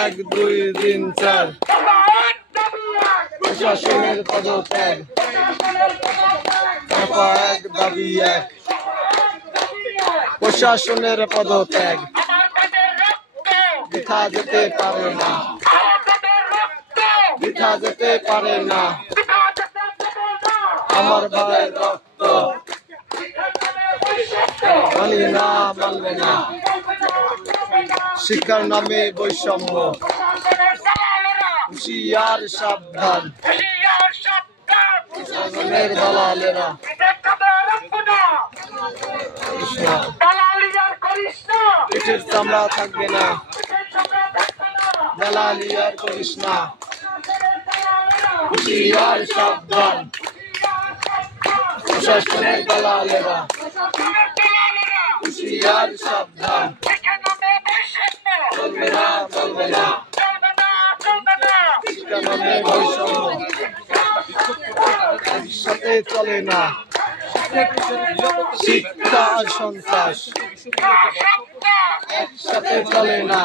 এক দুই তিন চার প্রশাসনের পদত্যাগ দফা এক দাবি এক প্রশাসনের পদত্যাগ বৃথা যেতে পারে না বৃথা যেতে পারে না আমার ভাইয়ের রক্ত মানি না মানবে না শিক্ষার নামে বৈষম্য হুঁশিয়ার সাবধান প্রশাসনের দালালেরা পিঠের চামড়া থাকবে না দালালি আর করিস না হুঁশিয়ার সাবধান প্রশাসনের দালালেরা হুঁশিয়ার সাবধান চলবে না চলবে না শিক্ষার নামে বৈষম্য একসাথে চলে না শিক্ষা আর সন্ত্রাস একসাথে চলে না